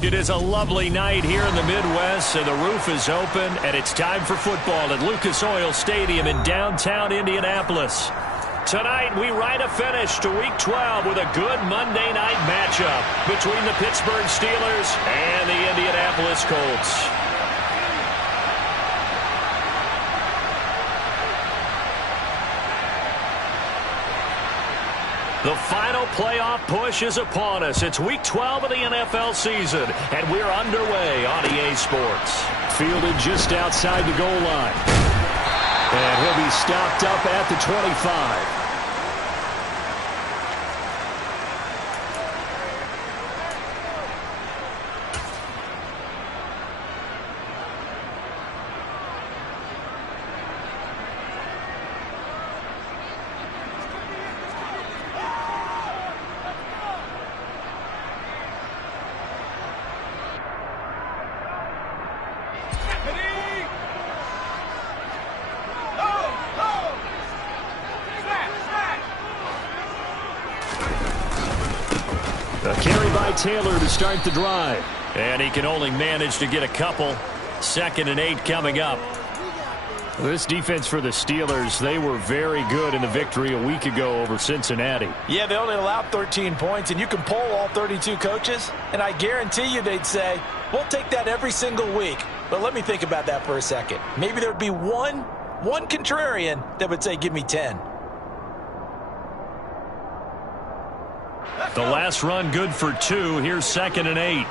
It is a lovely night here in the Midwest, and the roof is open, and it's time for football at Lucas Oil Stadium in downtown Indianapolis. Tonight, we ride a finish to Week 12 with a good Monday night matchup between the Pittsburgh Steelers and the Indianapolis Colts. The final playoff push is upon us. It's Week 12 of the NFL season, and we're underway on EA Sports. Fielded just outside the goal line. And he'll be stopped up at the 25. A carry by Taylor to start the drive. And he can only manage to get a couple. 2nd and 8 coming up. This defense for the Steelers, they were very good in the victory a week ago over Cincinnati. Yeah, they only allowed 13 points, and you can poll all 32 coaches, and I guarantee you they'd say, we'll take that every single week. But let me think about that for a second. Maybe there'd be one contrarian that would say, give me 10. The last run good for 2. Here's 2nd and 8.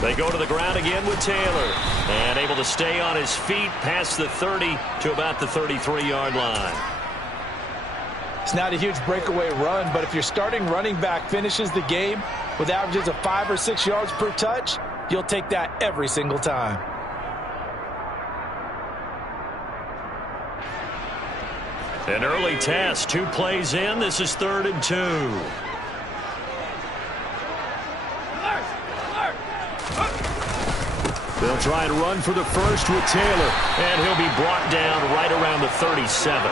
They go to the ground again with Taylor. And able to stay on his feet past the 30 to about the 33-yard line. It's not a huge breakaway run, but if your starting running back finishes the game with averages of 5 or 6 yards per touch, you'll take that every single time. An early test. 2 plays in. This is 3rd and 2. They'll try and run for the first with Taylor. And he'll be brought down right around the 37.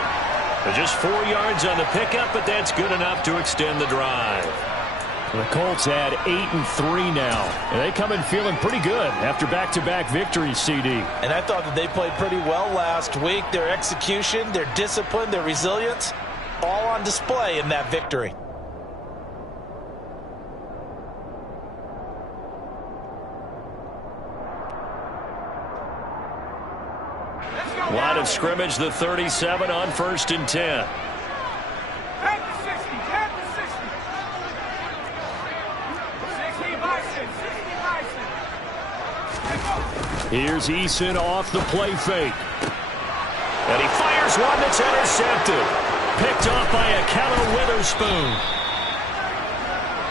Just 4 yards on the pickup, but that's good enough to extend the drive. The Colts add 8-3 now, and they come in feeling pretty good after back-to-back victories, CD. And I thought that they played pretty well last week. Their execution, their discipline, their resilience, all on display in that victory. Line of scrimmage, the 37 on 1st and 10. Here's Eason off the play fake. And he fires one that's intercepted. Picked off by Akello Witherspoon.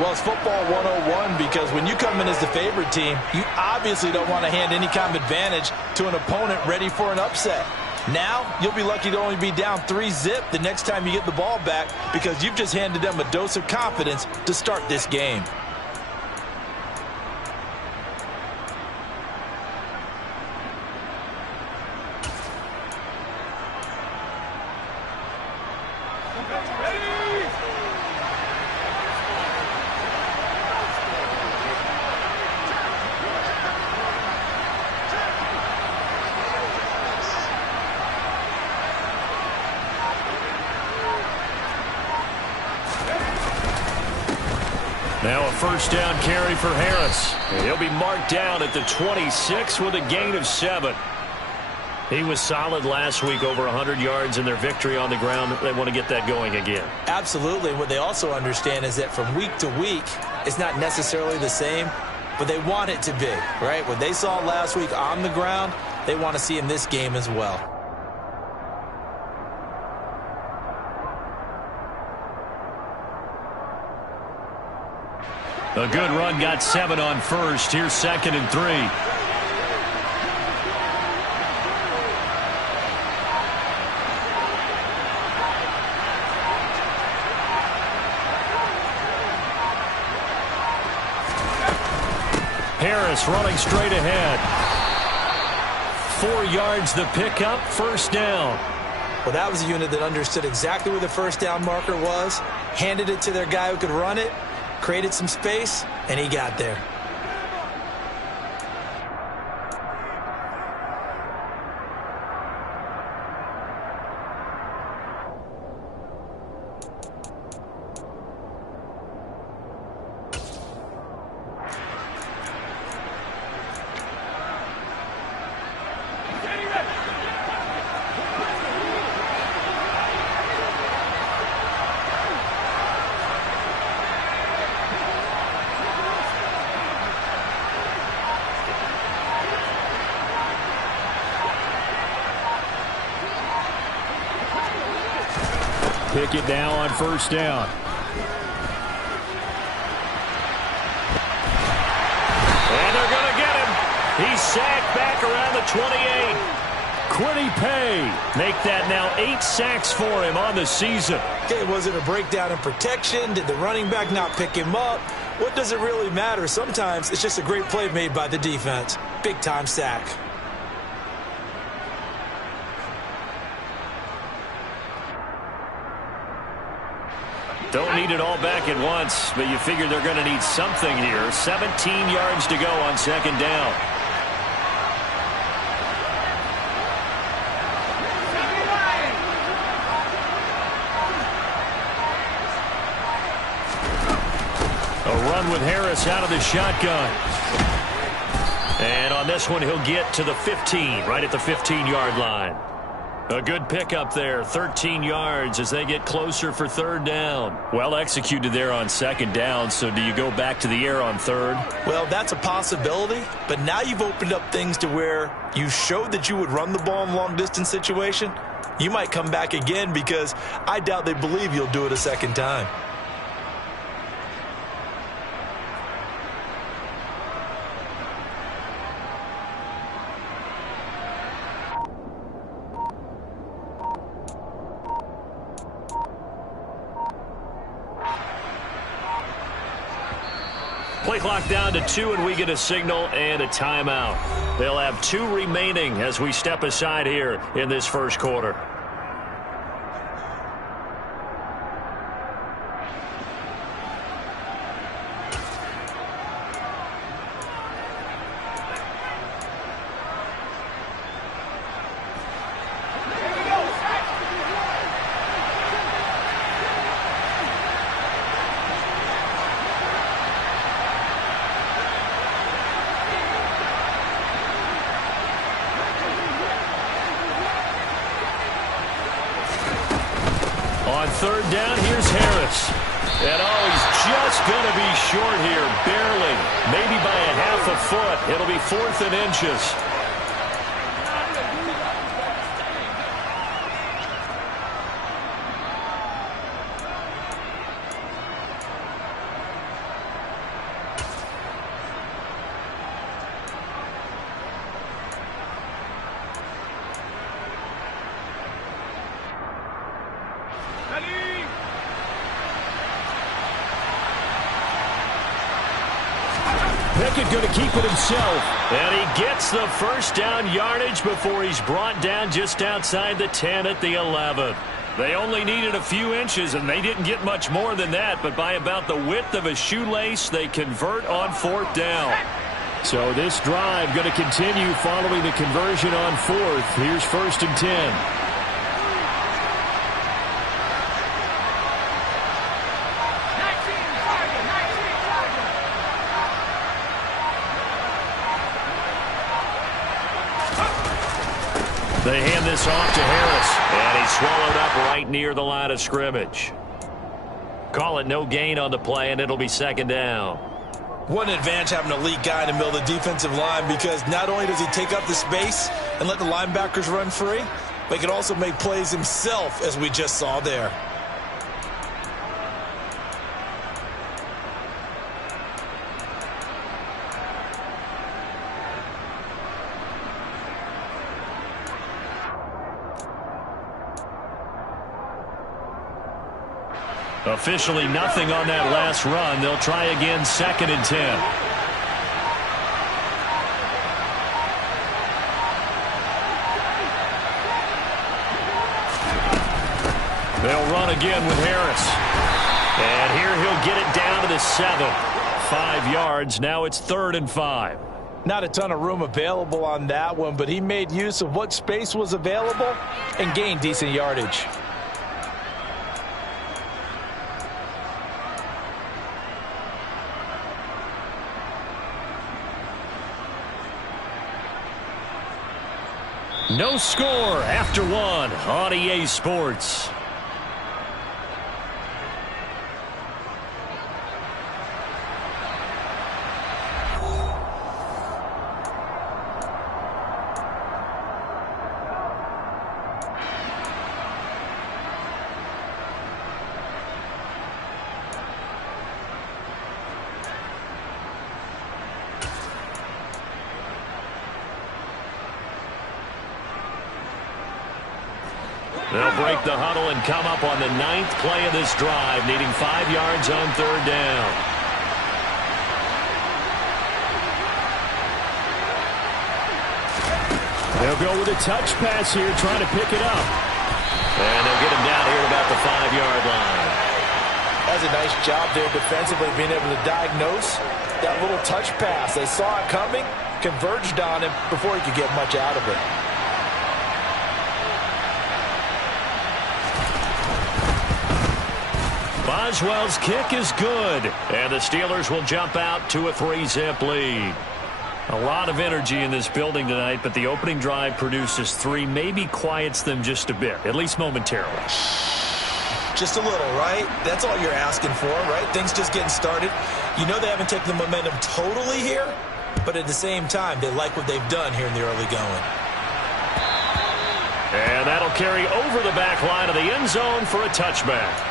Well, it's football 101 because when you come in as the favorite team, you obviously don't want to hand any kind of advantage to an opponent ready for an upset. Now, you'll be lucky to only be down 3-zip the next time you get the ball back because you've just handed them a dose of confidence to start this game. Now a first down carry for Harris. And he'll be marked down at the 26 with a gain of 7. He was solid last week, over 100 yards in their victory on the ground. They want to get that going again. Absolutely. What they also understand is that from week to week, it's not necessarily the same, but they want it to be, right? What they saw last week on the ground, they want to see in this game as well. A good run, got 7 on 1st. Here's 2nd and 3. Harris running straight ahead. 4 yards the pickup, first down. Well, that was a unit that understood exactly where the first down marker was, handed it to their guy who could run it, created some space, and he got there. Pick it now on first down. And they're going to get him. He's sacked back around the 28. Quiddy Pay make that now 8 sacks for him on the season. Okay, was it a breakdown in protection? Did the running back not pick him up? What does it really matter? Sometimes it's just a great play made by the defense. Big-time sack. Don't need it all back at once, but you figure they're going to need something here. 17 yards to go on second down. A run with Harris out of the shotgun. And on this one, he'll get to the 15, right at the 15-yard line. A good pickup there, 13 yards as they get closer for third down. Well executed there on second down, so do you go back to the air on third? Well, that's a possibility, but now you've opened up things to where you showed that you would run the ball in long-distance situation. You might come back again because I doubt they believe you'll do it a second time. Play clock down to 2, and we get a signal and a timeout. They'll have 2 remaining as we step aside here in this first quarter. On third down, here's Harris. And he's just going to be short here, barely. Maybe by a half a foot. It'll be 4th and inches. Pickett going to keep it himself. And he gets the first down yardage before he's brought down just outside the 10 at the 11. They only needed a few inches, and they didn't get much more than that. But by about the width of a shoelace, they convert on 4th down. So this drive going to continue following the conversion on 4th. Here's 1st and 10. They hand this off to Harris, and he's swallowed up right near the line of scrimmage. Call it no gain on the play, and it'll be 2nd down. What an advantage having a elite guy in the middle of the defensive line, because not only does he take up the space and let the linebackers run free, but he can also make plays himself, as we just saw there. Officially nothing on that last run. They'll try again, 2nd and 10. They'll run again with Harris. And here he'll get it down to the 7. 5 yards. Now it's 3rd and 5. Not a ton of room available on that one, but he made use of what space was available and gained decent yardage. No score after 1 on EA Sports. They'll break the huddle and come up on the 9th play of this drive, needing 5 yards on 3rd down. They'll go with a touch pass here, trying to pick it up. And they'll get him down here at about the 5-yard line. That's a nice job there defensively, being able to diagnose that little touch pass. They saw it coming, converged on him before he could get much out of it. Boswell's kick is good, and the Steelers will jump out to a 3-zip lead. A lot of energy in this building tonight, but the opening drive produces 3, maybe quiets them just a bit, at least momentarily. Just a little, right? That's all you're asking for, right? Things just getting started. You know they haven't taken the momentum totally here, but at the same time, they like what they've done here in the early going. And that'll carry over the back line of the end zone for a touchback.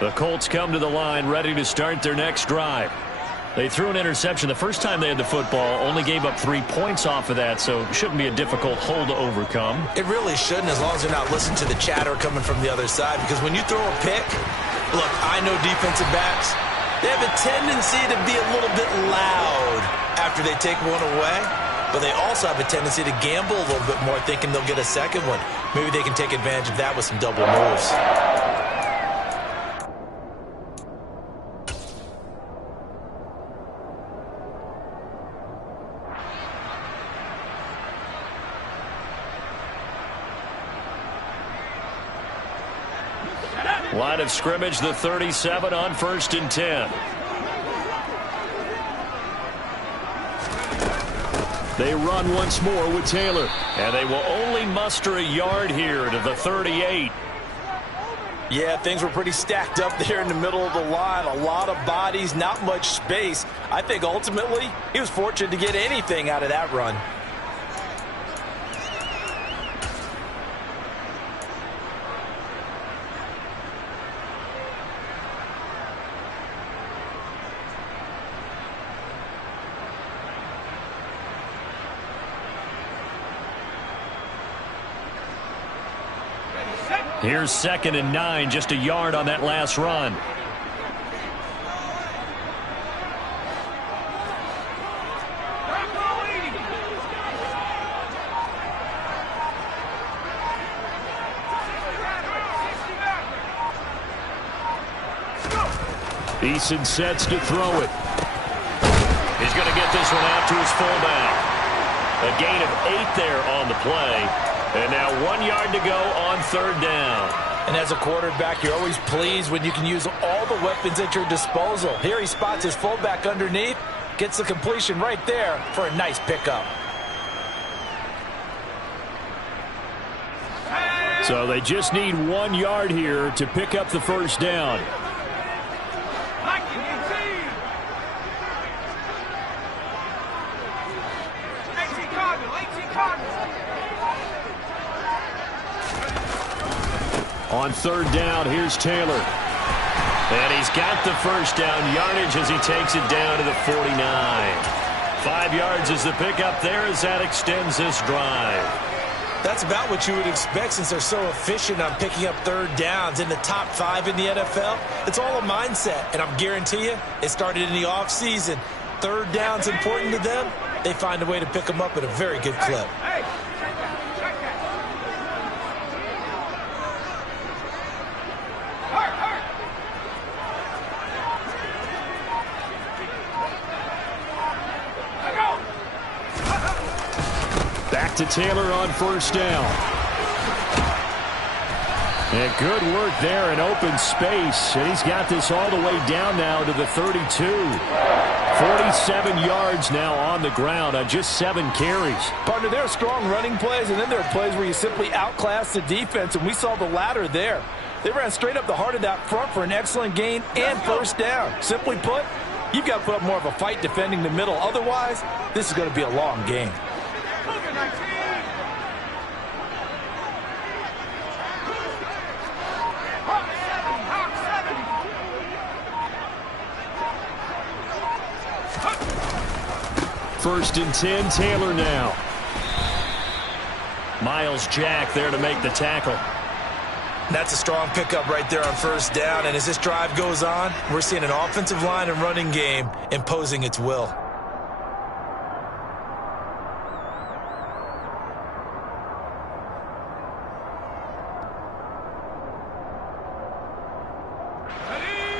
The Colts come to the line ready to start their next drive. They threw an interception the first time they had the football, only gave up 3 points off of that, so it shouldn't be a difficult hole to overcome. It really shouldn't, as long as they're not listening to the chatter coming from the other side, because when you throw a pick, look, I know defensive backs, they have a tendency to be a little bit loud after they take one away, but they also have a tendency to gamble a little bit more, thinking they'll get a second one. Maybe they can take advantage of that with some double moves. Line of scrimmage, the 37 on 1st and 10. They run once more with Taylor, and they will only muster a yard here to the 38. Yeah, things were pretty stacked up there in the middle of the line. A lot of bodies, not much space. I think ultimately he was fortunate to get anything out of that run. Here's 2nd and 9, just a yard on that last run. Eason sets to throw it. He's going to get this one out to his fullback. A gain of 8 there on the play. And now 1 yard to go on 3rd down. And as a quarterback, you're always pleased when you can use all the weapons at your disposal. Here he spots his fullback underneath, gets the completion right there for a nice pickup. So they just need 1 yard here to pick up the 1st down. On 3rd down, here's Taylor. And he's got the 1st down yardage as he takes it down to the 49. 5 yards is the pickup there as that extends this drive. That's about what you would expect since they're so efficient on picking up third downs in the top 5 in the NFL. It's all a mindset, and I'm guarantee you it started in the offseason. Third down's important to them. They find a way to pick them up at a very good clip. Back to Taylor on first down. And good work there in open space. And he's got this all the way down now to the 32. 47 yards now on the ground on just 7 carries. Partner, there are strong running plays, and then there are plays where you simply outclass the defense, and we saw the latter there. They ran straight up the heart of that front for an excellent gain and first down. Simply put, you've got to put up more of a fight defending the middle. Otherwise, this is going to be a long game. First and 10, Taylor now. Miles Jack there to make the tackle. That's a strong pickup right there on first down, and as this drive goes on, we're seeing an offensive line and running game imposing its will.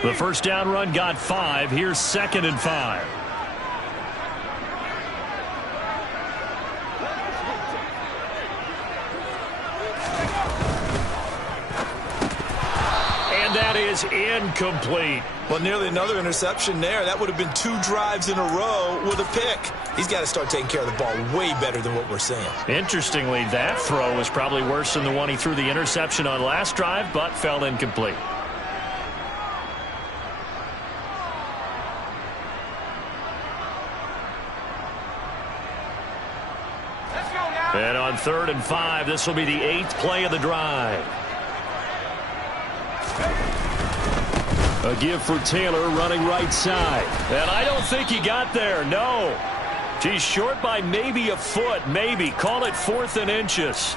The first down run got 5. Here's 2nd and 5. That is incomplete. Well, nearly another interception there. That would have been 2 drives in a row with a pick. He's got to start taking care of the ball way better than what we're seeing. Interestingly, that throw was probably worse than the one he threw the interception on last drive, but fell incomplete. And on 3rd and 5, this will be the 8th play of the drive. A give for Taylor running right side. And I don't think he got there, no. He's short by maybe a foot, maybe. Call it 4th and inches.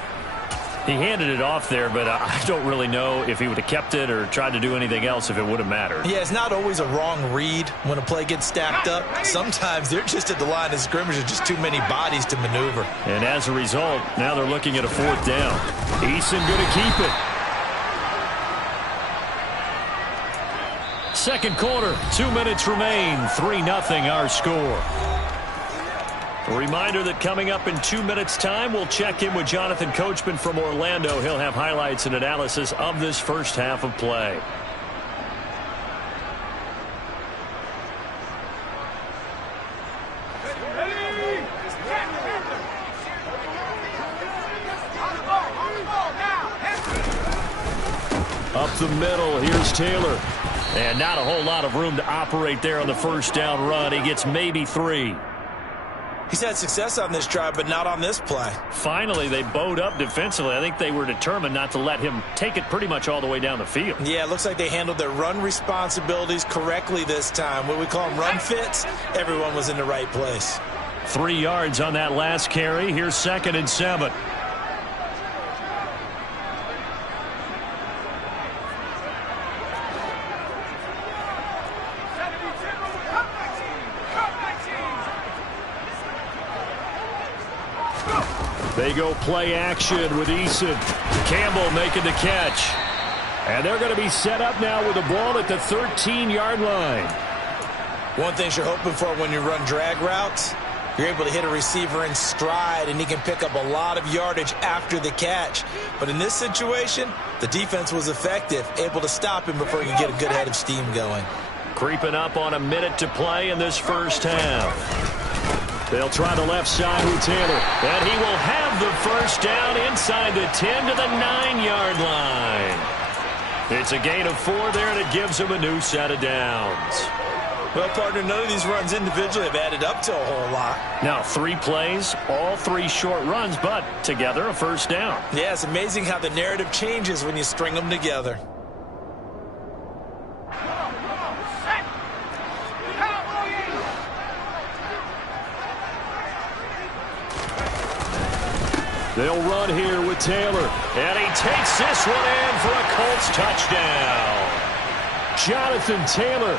He handed it off there, but I don't really know if he would have kept it or tried to do anything else if it would have mattered. Yeah, it's not always a wrong read when a play gets stacked up. Sometimes they're just at the line of scrimmage with just too many bodies to maneuver. And as a result, now they're looking at a 4th down. Eason going to keep it. Second quarter, 2 minutes remain. 3-0 our score. A reminder that coming up in 2 minutes' time, we'll check in with Jonathan Coachman from Orlando. He'll have highlights and analysis of this first half of play. Up the middle, here's Taylor. And not a whole lot of room to operate there on the first down run. He gets maybe 3. He's had success on this drive, but not on this play. Finally, they bowed up defensively. I think they were determined not to let him take it pretty much all the way down the field. Yeah, it looks like they handled their run responsibilities correctly this time. What we call them run fits, everyone was in the right place. 3 yards on that last carry. Here's 2nd and 7. They go play action with Eason. Campbell making the catch. And they're going to be set up now with the ball at the 13-yard line. One thing you're hoping for when you run drag routes, you're able to hit a receiver in stride, and he can pick up a lot of yardage after the catch. But in this situation, the defense was effective, able to stop him before he could get a good head of steam going. Creeping up on a minute to play in this first half. They'll try the left side with Taylor. And he will have the first down inside the 10 to the 9-yard line. It's a gain of 4 there, and it gives him a new set of downs. Well, partner, none of these runs individually have added up to a whole lot. Now, 3 plays, all 3 short runs, but together a first down. Yeah, it's amazing how the narrative changes when you string them together. They'll run here with Taylor. And he takes this one in for a Colts touchdown. Jonathan Taylor,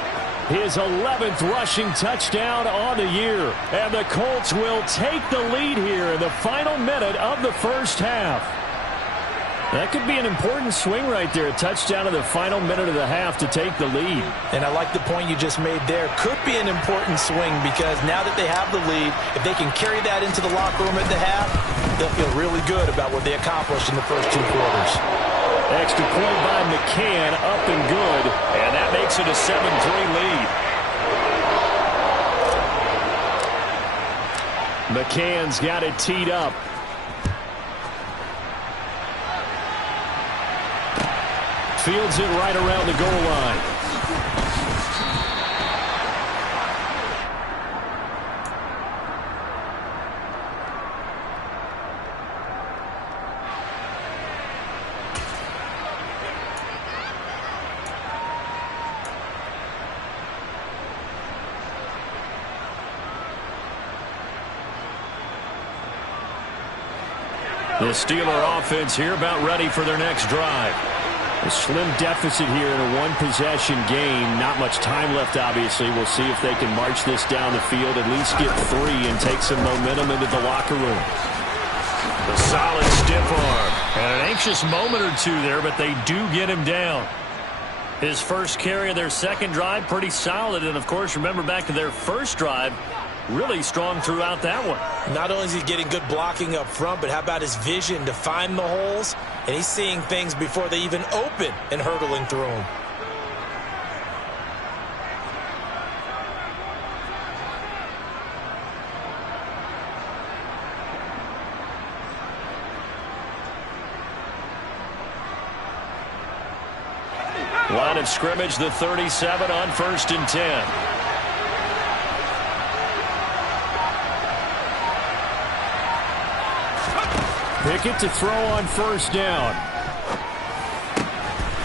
his 11th rushing touchdown on the year. And the Colts will take the lead here in the final minute of the first half. That could be an important swing right there. A touchdown in the final minute of the half to take the lead. And I like the point you just made there. Could be an important swing because now that they have the lead, if they can carry that into the locker room at the half, they'll feel really good about what they accomplished in the first 2 quarters. Extra point by McCann, up and good. And that makes it a 7-3 lead. McCann's got it teed up. Fields it right around the goal line. The Steeler offense here about ready for their next drive. A slim deficit here in a one-possession game. Not much time left, obviously. We'll see if they can march this down the field, at least get 3 and take some momentum into the locker room. The solid stiff arm. And an anxious moment or 2 there, but they do get him down. His first carry of their second drive, pretty solid. And, of course, remember back to their first drive, really strong throughout that one. Not only is he getting good blocking up front, but how about his vision to find the holes? And he's seeing things before they even open and hurtling through them. Line of scrimmage, the 37 on 1st and 10. Pickett to throw on 1st down.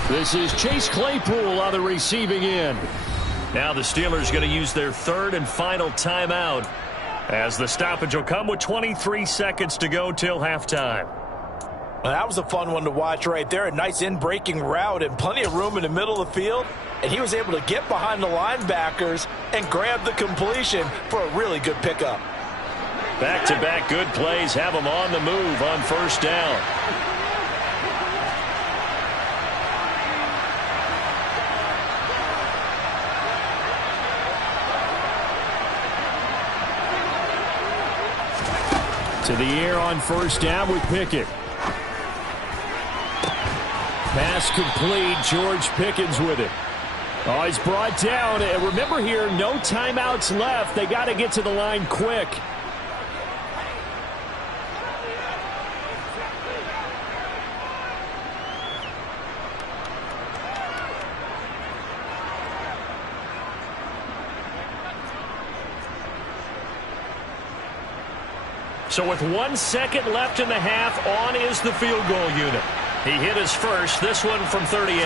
This is Chase Claypool on the receiving end. Now the Steelers going to use their 3rd and final timeout as the stoppage will come with 23 seconds to go till halftime. Well, that was a fun one to watch right there. A nice in-breaking route and plenty of room in the middle of the field. And he was able to get behind the linebackers and grab the completion for a really good pickup. Back-to-back good plays have them on the move on 1st down. To the air on 1st down with Pickett. Pass complete. George Pickens with it. Oh, he's brought down. And remember here, no timeouts left. They got to get to the line quick. So with 1 second left in the half, on is the field goal unit. He hit his first, this one from 38.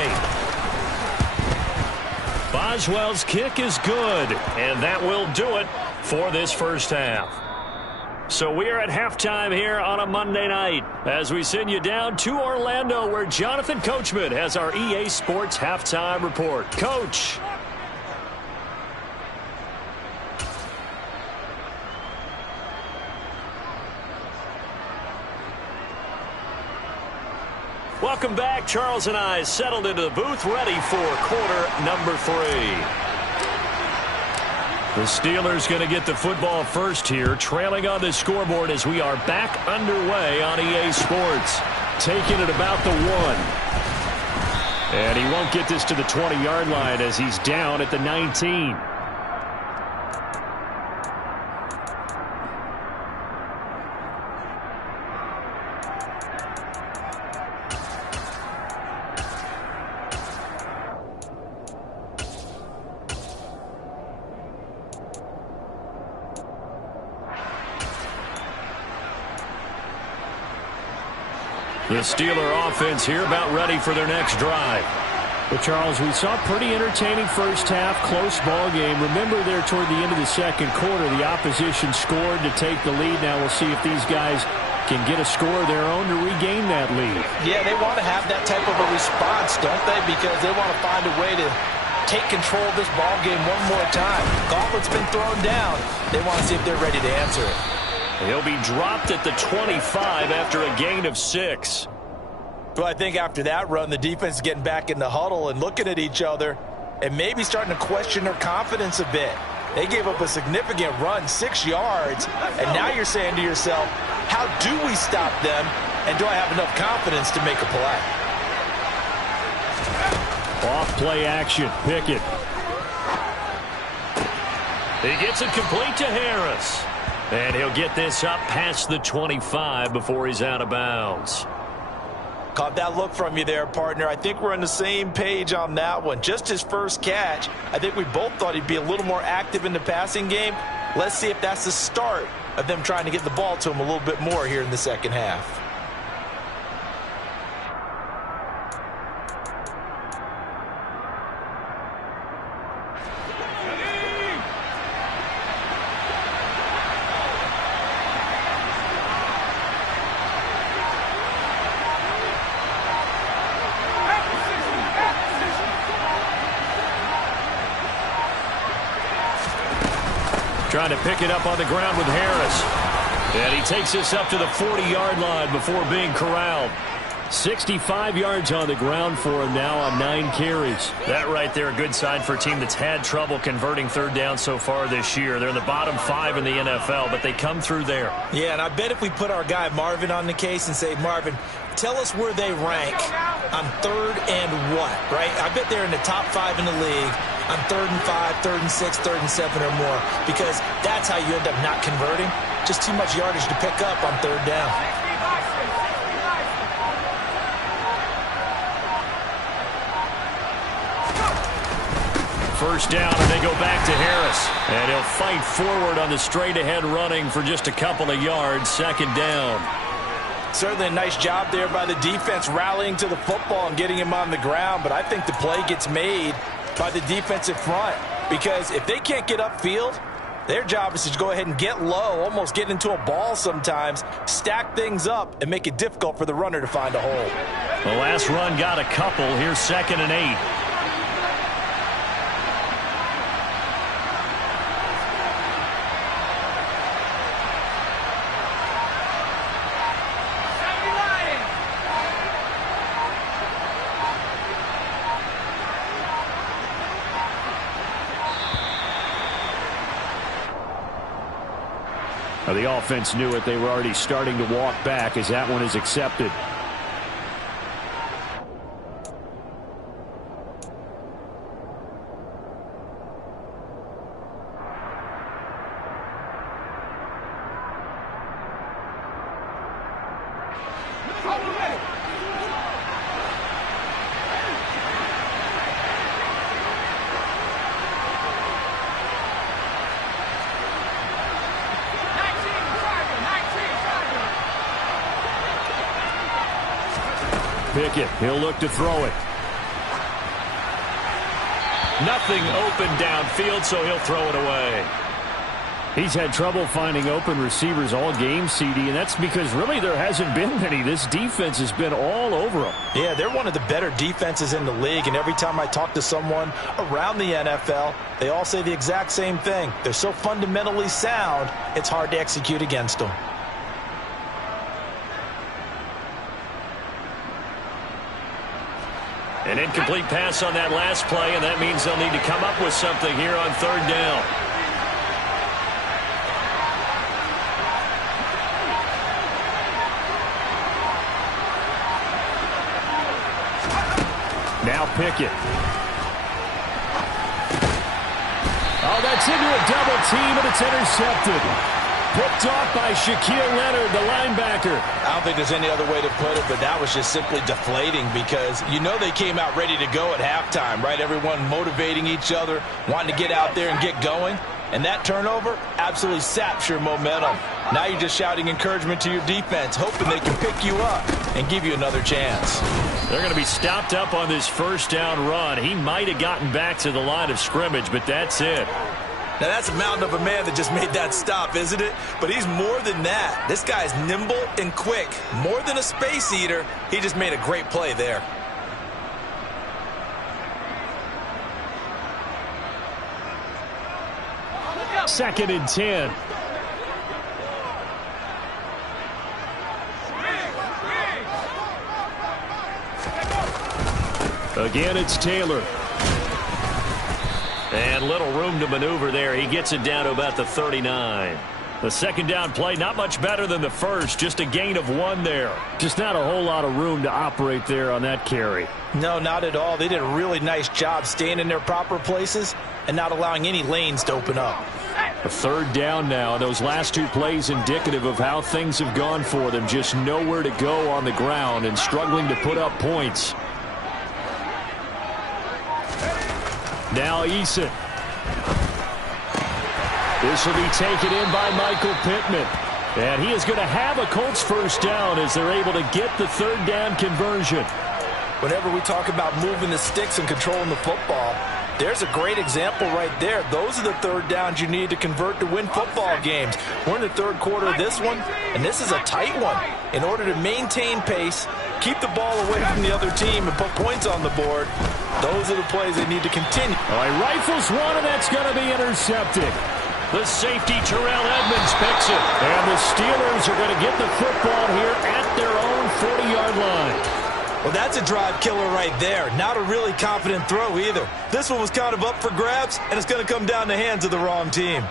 Boswell's kick is good, and that will do it for this first half. So we are at halftime here on a Monday night as we send you down to Orlando where Jonathan Coachman has our EA Sports halftime report. Coach. Welcome back. Charles and I settled into the booth, ready for quarter number 3. The Steelers going to get the football first here, trailing on the scoreboard as we are back underway on EA Sports. Taking it about the 1. And he won't get this to the 20-yard line as he's down at the 19. The Steeler offense here about ready for their next drive. Well, Charles, we saw a pretty entertaining first half, close ball game. Remember there toward the end of the second quarter, the opposition scored to take the lead. Now we'll see if these guys can get a score of their own to regain that lead. Yeah, they want to have that type of a response, don't they? Because they want to find a way to take control of this ball game one more time. Gauntlet's been thrown down. They want to see if they're ready to answer it. He'll be dropped at the 25 after a gain of 6. Well, I think after that run, the defense is getting back in the huddle and looking at each other and maybe starting to question their confidence a bit. They gave up a significant run, 6 yards, and now you're saying to yourself, how do we stop them, and do I have enough confidence to make a play? Off play action, Pickett. He gets it complete to Harris. And he'll get this up past the 25 before he's out of bounds. Caught that look from you there, partner. I think we're on the same page on that one. Just his first catch. I think we both thought he'd be a little more active in the passing game. Let's see if that's the start of them trying to get the ball to him a little bit more here in the second half. Trying to pick it up on the ground with Harris. And he takes this up to the 40-yard line before being corralled. 65 yards on the ground for him now on 9 carries. That right there, a good sign for a team that's had trouble converting third down so far this year. They're in the bottom 5 in the NFL, but they come through there. Yeah, and I bet if we put our guy Marvin on the case and say, Marvin, tell us where they rank on third and what, right? I bet they're in the top 5 in the league on 3rd and 5, 3rd and 6, 3rd and 7 or more, because that's how you end up not converting. Just too much yardage to pick up on third down. First down, and they go back to Harris. And he'll fight forward on the straight-ahead running for just a couple of yards. Second down. Certainly a nice job there by the defense rallying to the football and getting him on the ground, but I think the play gets made by the defensive front, because if they can't get upfield, their job is to go ahead and get low, almost get into a ball sometimes, stack things up, and make it difficult for the runner to find a hole. The last run got a couple. Here's 2nd and 8. The offense knew it. They were already starting to walk back as that one is accepted. Pickett, he'll look to throw it. Nothing open downfield, so he'll throw it away. He's had trouble finding open receivers all game, CD, and that's because really there hasn't been many. This defense has been all over them. Yeah, they're one of the better defenses in the league, and every time I talk to someone around the NFL, they all say the exact same thing. They're so fundamentally sound, it's hard to execute against them. An incomplete pass on that last play, and that means they'll need to come up with something here on 3rd down. Now Pickett. Oh, that's into a double team, and it's intercepted. Picked off by Shaquille Leonard, the linebacker. I don't think there's any other way to put it, but that was just simply deflating, because you know they came out ready to go at halftime, right? Everyone motivating each other, wanting to get out there and get going. And that turnover absolutely saps your momentum. Now you're just shouting encouragement to your defense, hoping they can pick you up and give you another chance. They're going to be stopped up on this first down run. He might have gotten back to the line of scrimmage, but that's it. Now, that's a mountain of a man that just made that stop, isn't it? But he's more than that. This guy's nimble and quick. More than a space eater, he just made a great play there. Second and 10. Again, it's Taylor. And little room to maneuver there. He gets it down to about the 39. The second down play, not much better than the first. Just a gain of 1 there. Just not a whole lot of room to operate there on that carry. No, not at all. They did a really nice job staying in their proper places and not allowing any lanes to open up. A third down now. Those last 2 plays indicative of how things have gone for them. Just nowhere to go on the ground and struggling to put up points. Now Eason. This will be taken in by Michael Pittman. And he is going to have a Colts first down as they're able to get the third down conversion. Whenever we talk about moving the sticks and controlling the football, there's a great example right there. Those are the third downs you need to convert to win football games. We're in the third quarter of this one, and this is a tight one. In order to maintain pace, keep the ball away from the other team, and put points on the board, those are the plays they need to continue. All right, rifles one, and that's going to be intercepted. The safety, Terrell Edmonds, picks it. And the Steelers are going to get the football here at their own 40-yard line. Well, that's a drive killer right there. Not a really confident throw either. This one was kind of up for grabs, and it's going to come down the hands of the wrong team.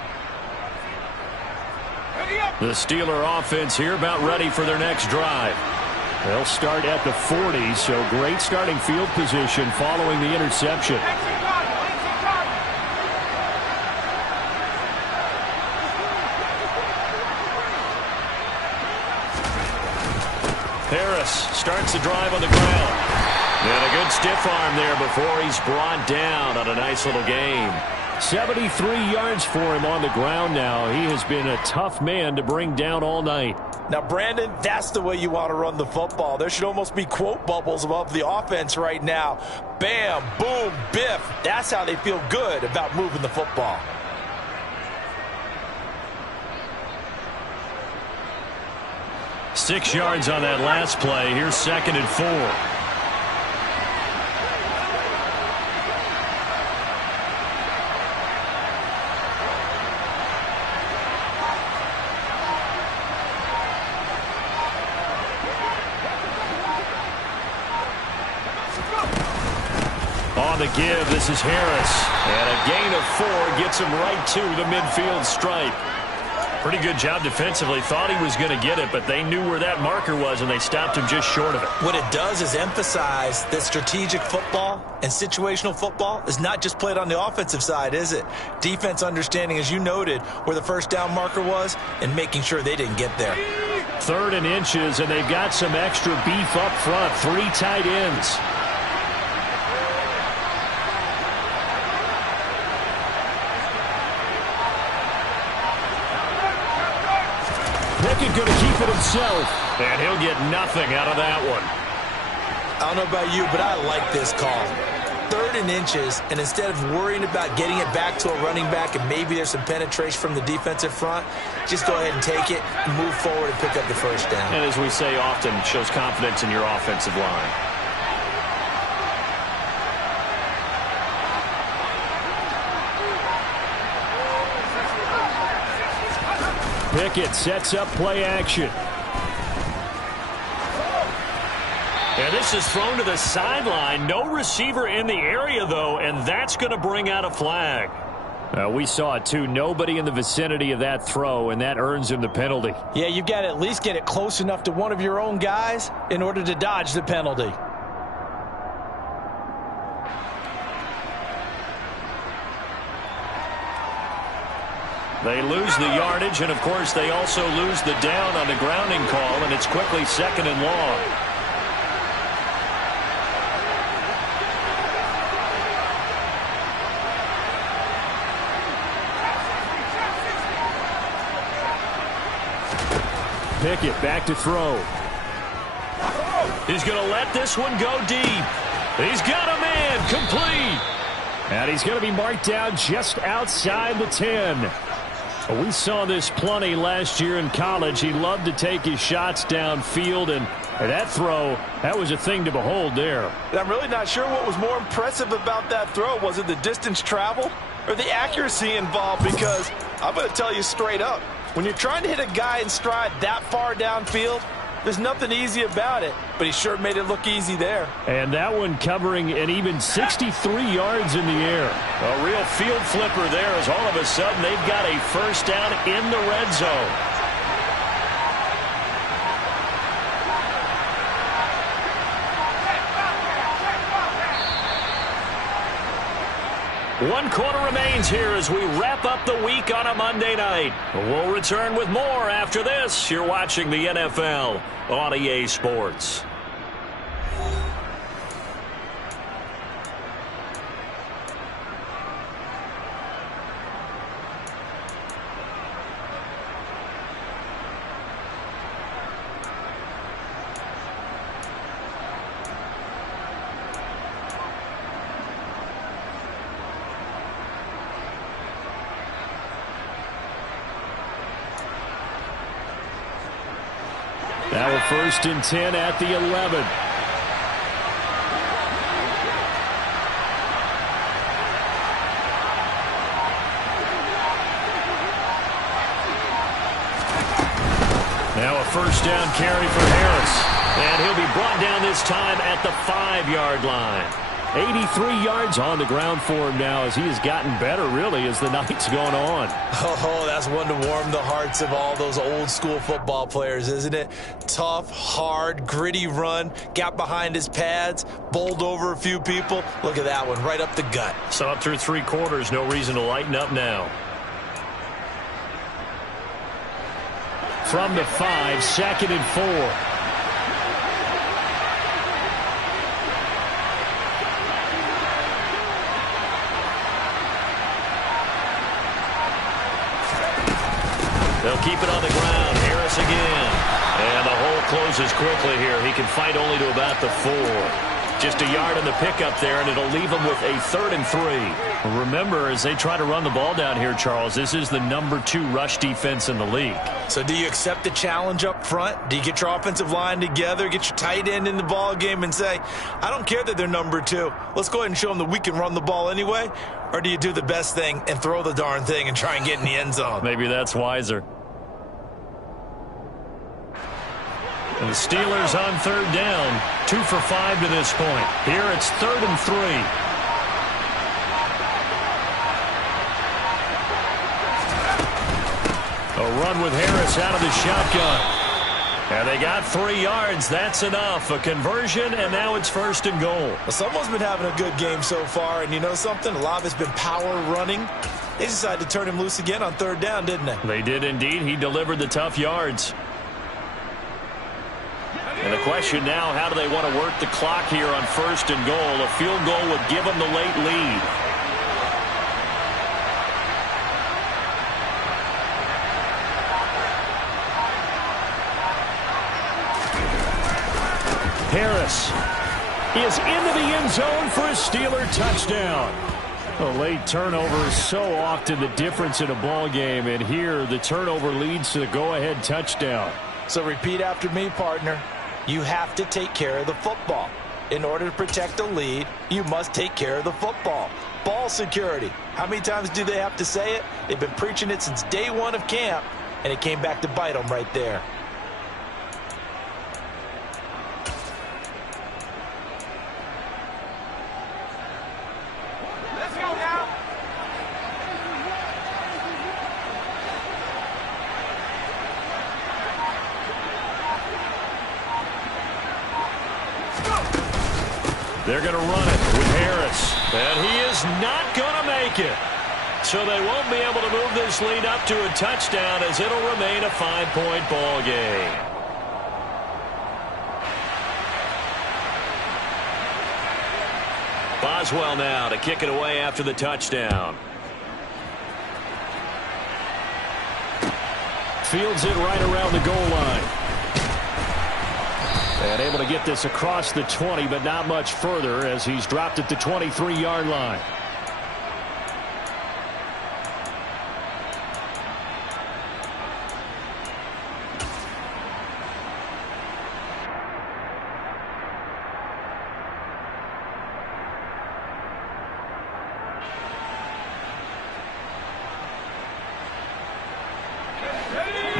The Steeler offense here about ready for their next drive. They'll start at the 40, so great starting field position following the interception. Harris starts the drive on the ground. And a good stiff arm there before he's brought down on a nice little gain. 73 yards for him on the ground now. He has been a tough man to bring down all night. Now, Brandon, that's the way you want to run the football. There should almost be quote bubbles above the offense right now. Bam, boom, biff. That's how they feel good about moving the football. Six yards on that last play. Here's second and 4. On the give, this is Harris. And a gain of 4 gets him right to the midfield stripe. Pretty good job defensively. Thought he was going to get it, but they knew where that marker was, and they stopped him just short of it. What it does is emphasize that strategic football and situational football is not just played on the offensive side, is it? Defense understanding, as you noted, where the first down marker was and making sure they didn't get there. 3rd and inches, and they've got some extra beef up front. 3 tight ends. Pickett going to keep it himself, and he'll get nothing out of that one. I don't know about you, but I like this call. 3rd and inches, and instead of worrying about getting it back to a running back and maybe there's some penetration from the defensive front, just go ahead and take it, move forward, and pick up the first down. And as we say often, it shows confidence in your offensive line. Pickett sets up play action. And this is thrown to the sideline. No receiver in the area, though, and that's going to bring out a flag. We saw it, too. Nobody in the vicinity of that throw, and that earns him the penalty. Yeah, you've got to at least get it close enough to one of your own guys in order to dodge the penalty. They lose the yardage, and, of course, they also lose the down on the grounding call, and it's quickly 2nd and long. Pickett back to throw. He's going to let this one go deep. He's got a man complete. And he's going to be marked down just outside the 10. We saw this plenty last year in college. He loved to take his shots downfield, and that throw, that was a thing to behold there. And I'm really not sure what was more impressive about that throw. Was it the distance travel or the accuracy involved? Because I'm going to tell you straight up, when you're trying to hit a guy in stride that far downfield, there's nothing easy about it, but he sure made it look easy there. And that one covering an even 63 yards in the air. A real field flipper there as all of a sudden they've got a first down in the red zone. One quarter remains here as we wrap up the week on a Monday night. We'll return with more after this. You're watching the NFL on EA Sports. Now a 1st and 10 at the 11. Now a first down carry for Harris. And he'll be brought down this time at the 5-yard line. 83 yards on the ground for him now as he has gotten better, really, as the night's gone on. Oh, that's one to warm the hearts of all those old-school football players, isn't it? Tough, hard, gritty run, got behind his pads, bowled over a few people. Look at that one, right up the gut. So up through 3 quarters, no reason to lighten up now. From the 5, 2nd and 4. They'll keep it on the ground. Harris again. And the hole closes quickly here. He can fight only to about the 4. Just a yard on the pickup there, and it'll leave him with a 3rd and 3. Remember, as they try to run the ball down here, Charles, this is the number 2 rush defense in the league. So do you accept the challenge up front? Do you get your offensive line together, get your tight end in the ball game and say, I don't care that they're number 2. Let's go ahead and show them that we can run the ball anyway? Or do you do the best thing and throw the darn thing and try and get in the end zone? Maybe that's wiser. And the Steelers on 3rd down, 2 for 5 to this point. Here it's 3rd and 3. A run with Harris out of the shotgun. And they got 3 yards. That's enough. A conversion, and now it's 1st and goal. Well, someone's been having a good game so far, and you know something? A lot of it's been power running. They decided to turn him loose again on 3rd down, didn't they? They did indeed. He delivered the tough yards. And the question now, how do they want to work the clock here on 1st and goal? A field goal would give them the late lead. Harris is into the end zone for a Steeler touchdown. A late turnover is so often the difference in a ball game, and here the turnover leads to the go-ahead touchdown. So repeat after me, partner. You have to take care of the football. In order to protect a lead, you must take care of the football. Ball security. How many times do they have to say it? They've been preaching it since day 1 of camp, and it came back to bite them right there. Let's go now. They're going to run it with Harris. And he is not going to make it. So they won't be able to move this lead up to a touchdown as it'll remain a 5-point ball game. Boswell now to kick it away after the touchdown. Fields it right around the goal line. And able to get this across the 20, but not much further as he's dropped at the 23-yard line.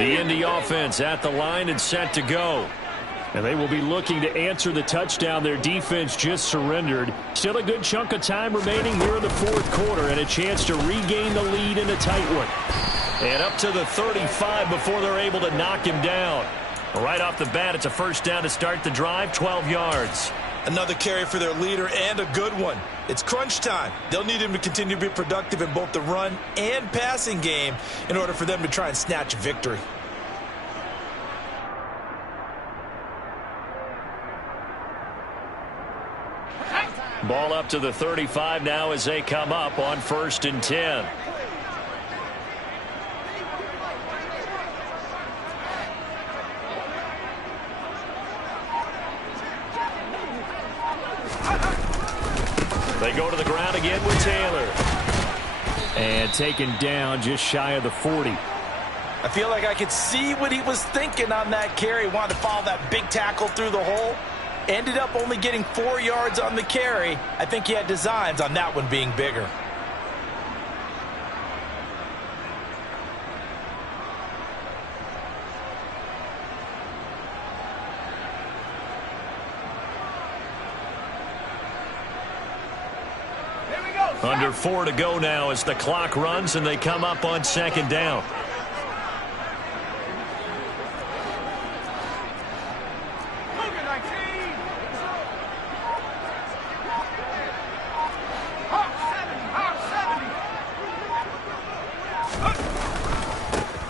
The Indy offense at the line and set to go. And they will be looking to answer the touchdown their defense just surrendered. Still a good chunk of time remaining here in the fourth quarter and a chance to regain the lead in a tight one. And up to the 35 before they're able to knock him down. Right off the bat, it's a first down to start the drive, 12 yards. Another carry for their leader and a good one. It's crunch time. They'll need him to continue to be productive in both the run and passing game in order for them to try and snatch a victory. Ball up to the 35 now as they come up on 1st and 10. They go to the ground again with Taylor. And taken down just shy of the 40. I feel like I could see what he was thinking on that carry. Wanted to follow that big tackle through the hole. Ended up only getting 4 yards on the carry. I think he had designs on that one being bigger. Under 4 to go now as the clock runs and they come up on 2nd down.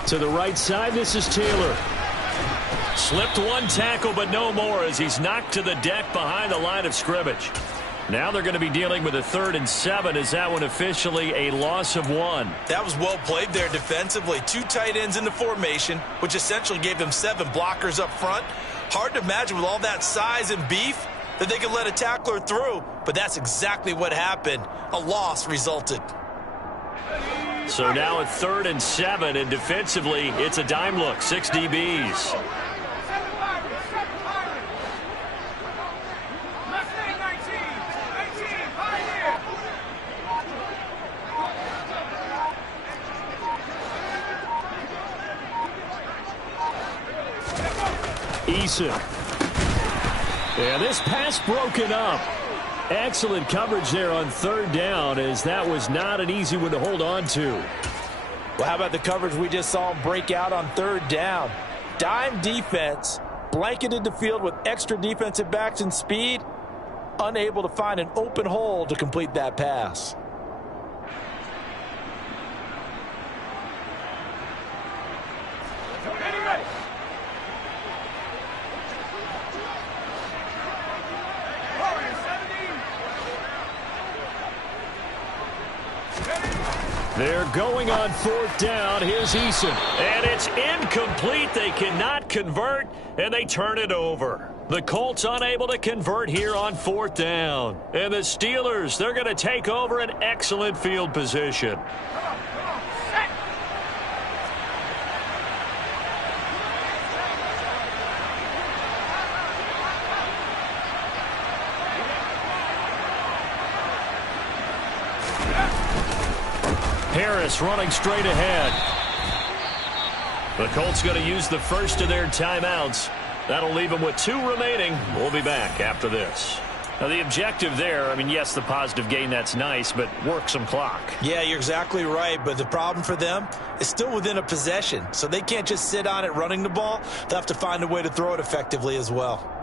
To the right side, this is Taylor. Slipped one tackle, but no more as he's knocked to the deck behind the line of scrimmage. Now they're going to be dealing with a 3rd and 7 as that one officially a loss of 1. That was well played there defensively. 2 tight ends in the formation, which essentially gave them 7 blockers up front. Hard to imagine with all that size and beef that they could let a tackler through, but that's exactly what happened. A loss resulted. So now a 3rd and 7, and defensively, it's a dime look, 6 DBs. Eason. And this pass broken up. Excellent coverage there on 3rd down as that was not an easy one to hold on to. Well, how about the coverage we just saw him break out on 3rd down? Dime defense, blanketed the field with extra defensive backs and speed, unable to find an open hole to complete that pass. They're going on 4th down. Here's Eason. And it's incomplete. They cannot convert, and they turn it over. The Colts unable to convert here on 4th down. And the Steelers, they're going to take over an excellent field position. Harris running straight ahead. The Colts going to use the first of their timeouts. That'll leave them with 2 remaining. We'll be back after this. Now, the objective there, I mean, yes, the positive gain, that's nice, but work some clock. Yeah, you're exactly right, but the problem for them is still within a possession, so they can't just sit on it running the ball. They'll have to find a way to throw it effectively as well.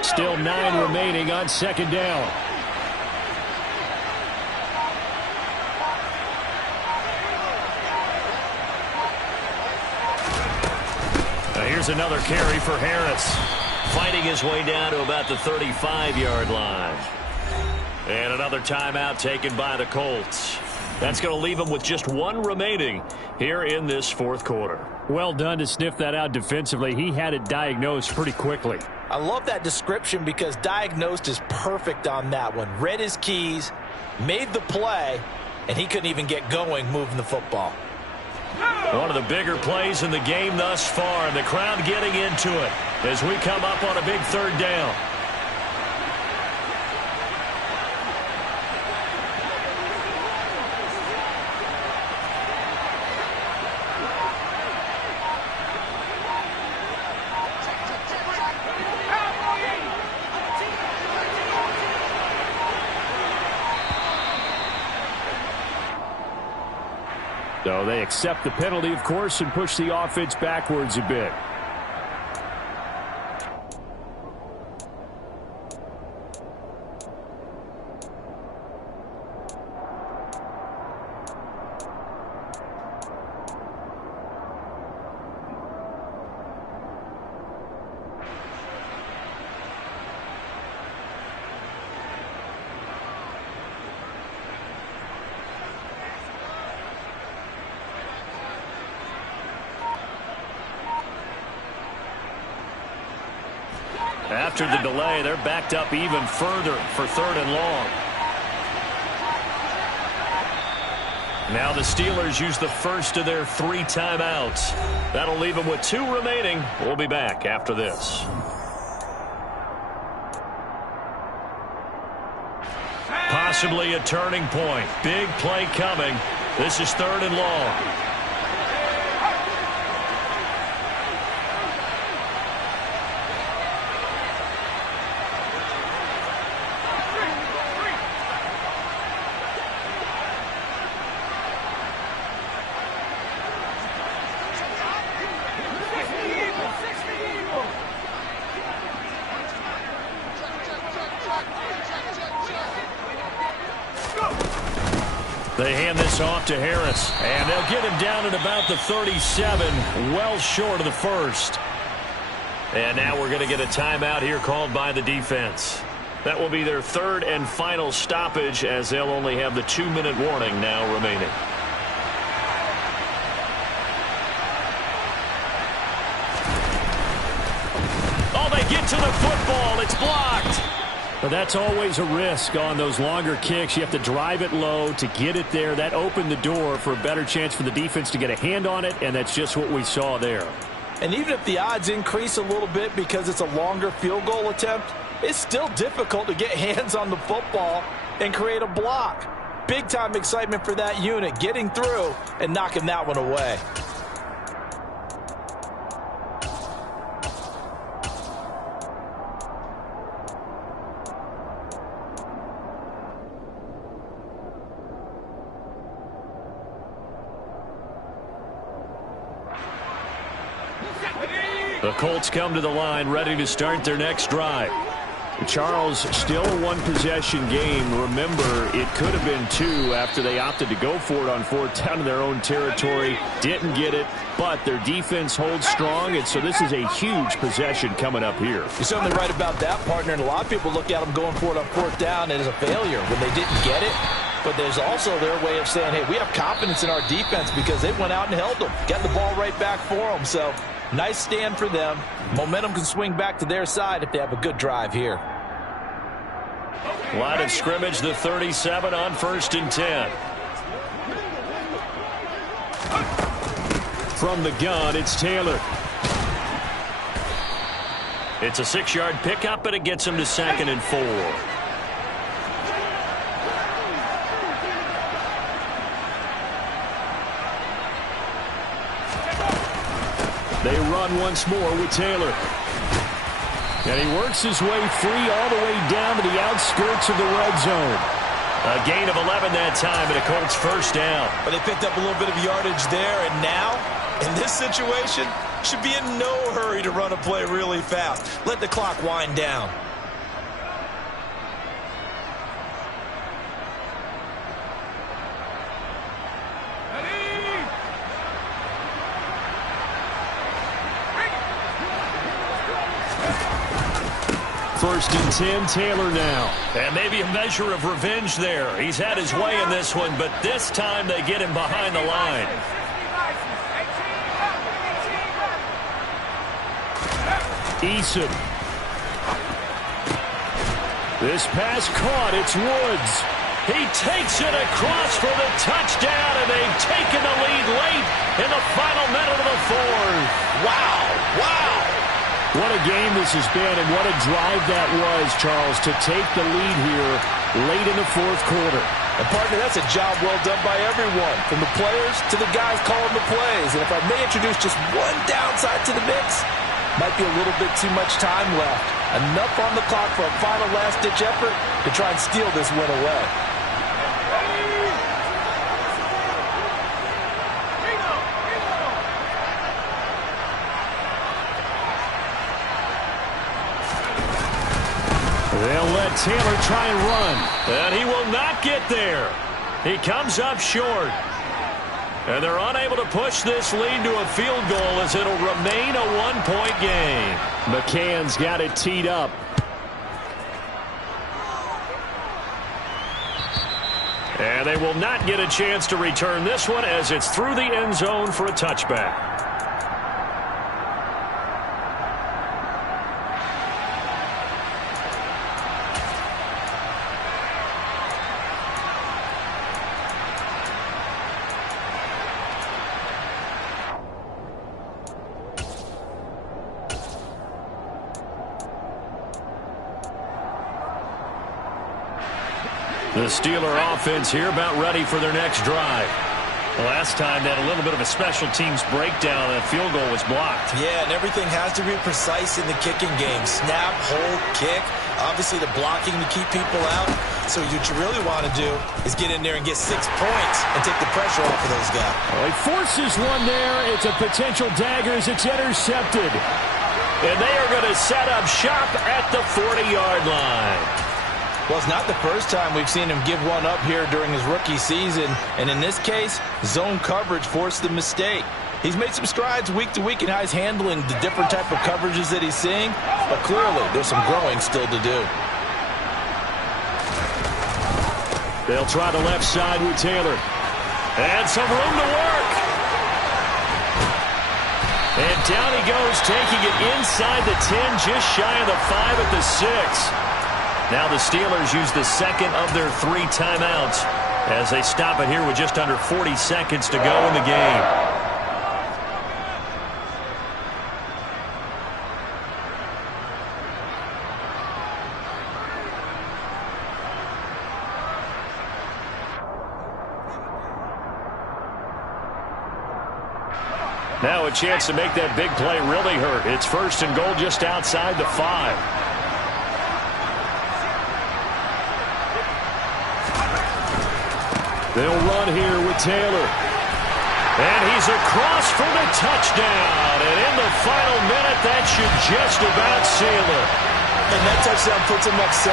Still 9 remaining on 2nd down. Now here's another carry for Harris. Fighting his way down to about the 35-yard line. And another timeout taken by the Colts. That's going to leave them with just 1 remaining here in this 4th quarter. Well done to sniff that out defensively. He had it diagnosed pretty quickly. I love that description because diagnosed is perfect on that one. Read his keys, made the play, and he couldn't even get going moving the football. One of the bigger plays in the game thus far, and the crowd getting into it as we come up on a big third down. So they accept the penalty, of course, and push the offense backwards a bit. After the delay, they're backed up even further for 3rd and long. Now the Steelers use the first of their 3 timeouts. That'll leave them with 2 remaining. We'll be back after this. Possibly a turning point. Big play coming. This is 3rd and long. They hand this off to Harris, and they'll get him down at about the 37, well short of the first. And now we're going to get a timeout here called by the defense. That will be their 3rd and final stoppage, as they'll only have the 2-minute warning now remaining. Oh, they get to the football. It's blocked. But that's always a risk on those longer kicks. You have to drive it low to get it there. That opened the door for a better chance for the defense to get a hand on it, and that's just what we saw there. And even if the odds increase a little bit because it's a longer field goal attempt, it's still difficult to get hands on the football and create a block. Big-time excitement for that unit, getting through and knocking that one away. The Colts come to the line ready to start their next drive. Charles, still a 1-possession game. Remember, it could have been 2 after they opted to go for it on 4th down in their own territory. Didn't get it, but their defense holds strong, and so this is a huge possession coming up here. You're certainly right about that, partner, and a lot of people look at them going for it on 4th down as a failure when they didn't get it. But there's also their way of saying, hey, we have confidence in our defense because they went out and held them, got the ball right back for them. So nice stand for them. Momentum can swing back to their side if they have a good drive here. Line of scrimmage, the 37 on 1st and 10. From the gun, it's Taylor. It's a 6-yard pickup, but it gets him to 2nd and 4. They run once more with Taylor. And he works his way free all the way down to the outskirts of the red zone. A gain of 11 that time, and a Colts first down. But they picked up a little bit of yardage there, and now, in this situation, should be in no hurry to run a play really fast. Let the clock wind down. First and 10, Taylor now. And maybe a measure of revenge there. He's had his way in this one, but this time they get him behind the line. Eason. This pass caught. It's Woods. He takes it across for the touchdown, and they've taken the lead late in the final minute of the fourth. Wow, wow. What a game this has been, and what a drive that was, Charles, to take the lead here late in the fourth quarter. And, partner, that's a job well done by everyone, from the players to the guys calling the plays. And if I may introduce just one downside to the mix, might be a little bit too much time left. Enough on the clock for a final last-ditch effort to try and steal this win away. They'll let Taylor try and run. And he will not get there. He comes up short. And they're unable to push this lead to a field goal as it'll remain a one-point game. McCann's got it teed up. And they will not get a chance to return this one as it's through the end zone for a touchback. The Steeler offense here about ready for their next drive. Last time they had a little bit of a special teams breakdown. That field goal was blocked. Yeah, and everything has to be precise in the kicking game. Snap, hold, kick. Obviously the blocking to keep people out. So what you really want to do is get in there and get 6 points and take the pressure off of those guys. Well, he forces one there. It's a potential dagger as it's intercepted. And they are going to set up shop at the 40-yard line. Well, it's not the first time we've seen him give one up here during his rookie season. And in this case, zone coverage forced the mistake. He's made some strides week to week in how he's handling the different type of coverages that he's seeing. But clearly, there's some growing still to do. They'll try the left side with Taylor. And some room to work. And down he goes, taking it inside the 10, just shy of the 5 at the 6. Now the Steelers use the second of their 3 timeouts as they stop it here with just under 40 seconds to go in the game. Now a chance to make that big play really hurt. It's first and goal just outside the 5. They'll run here with Taylor. And he's across for the touchdown. And in the final minute, that should just about seal it. And that touchdown puts him up 7.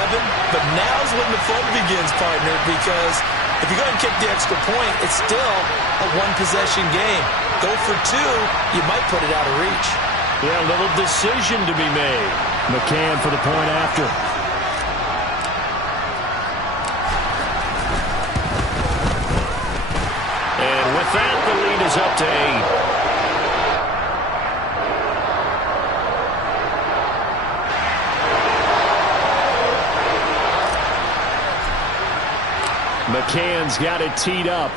But now's when the fun begins, partner, because if you go ahead and kick the extra point, it's still a one-possession game. Go for 2, you might put it out of reach. Yeah, a little decision to be made. McCann for the point after. With that, the lead is up to 8. McCann's got it teed up.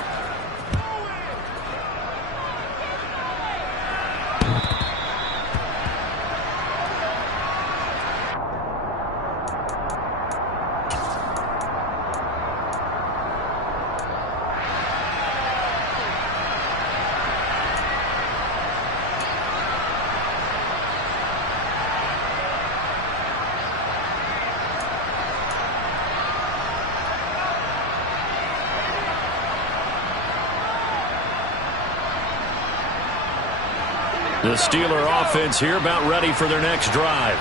The Steeler offense here about ready for their next drive.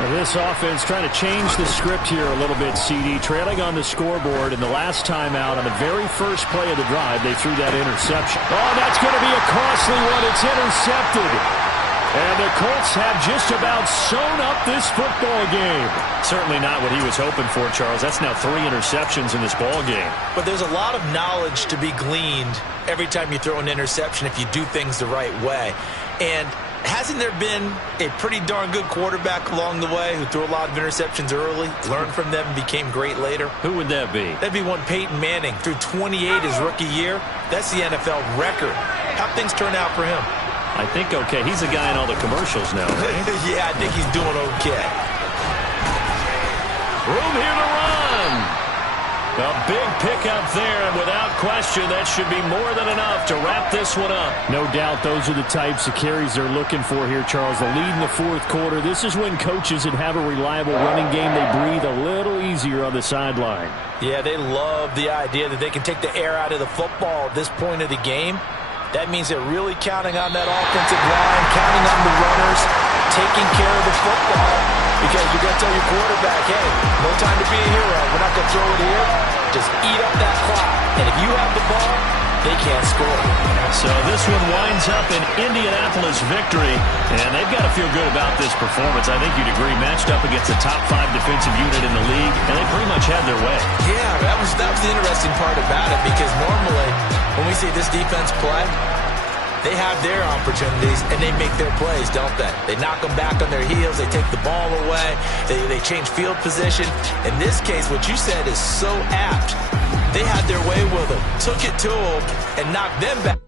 Now this offense trying to change the script here a little bit, CD. Trailing on the scoreboard in the last timeout on the very first play of the drive, they threw that interception. Oh, that's going to be a costly one. It's intercepted. And the Colts have just about sewn up this football game. Certainly not what he was hoping for, Charles. That's now 3 interceptions in this ball game. But there's a lot of knowledge to be gleaned every time you throw an interception if you do things the right way. And Hasn't there been a pretty darn good quarterback along the way who threw a lot of interceptions early, learned from them, and became great later? Who would that be? That'd be one Peyton Manning. Threw 28 his rookie year. That's the NFL record. How'd things turn out for him? I think okay. He's a guy in all the commercials now, right? Yeah, I think he's doing okay. Room here to run. A big pickup there, and without question, that should be more than enough to wrap this one up. No doubt those are the types of carries they're looking for here, Charles. The lead in the fourth quarter. This is when coaches that have a reliable running game, they breathe a little easier on the sideline. Yeah, they love the idea that they can take the air out of the football at this point of the game. That means they're really counting on that offensive line, counting on the runners, taking care of the football. Because you're going to tell your quarterback, hey, no time to be a hero. We're not going to throw it here. Just eat up that clock. And if you have the ball, they can't score. So this one winds up in Indianapolis victory. And they've got to feel good about this performance. I think you'd agree, matched up against a top 5 defensive unit in the league. And they pretty much had their way. Yeah, that was the interesting part about it. Because normally, when we see this defense play, they have their opportunities, and they make their plays, don't they? They knock them back on their heels. They take the ball away. They change field position. In this case, what you said is so apt. They had their way with them, took it to them, and knocked them back.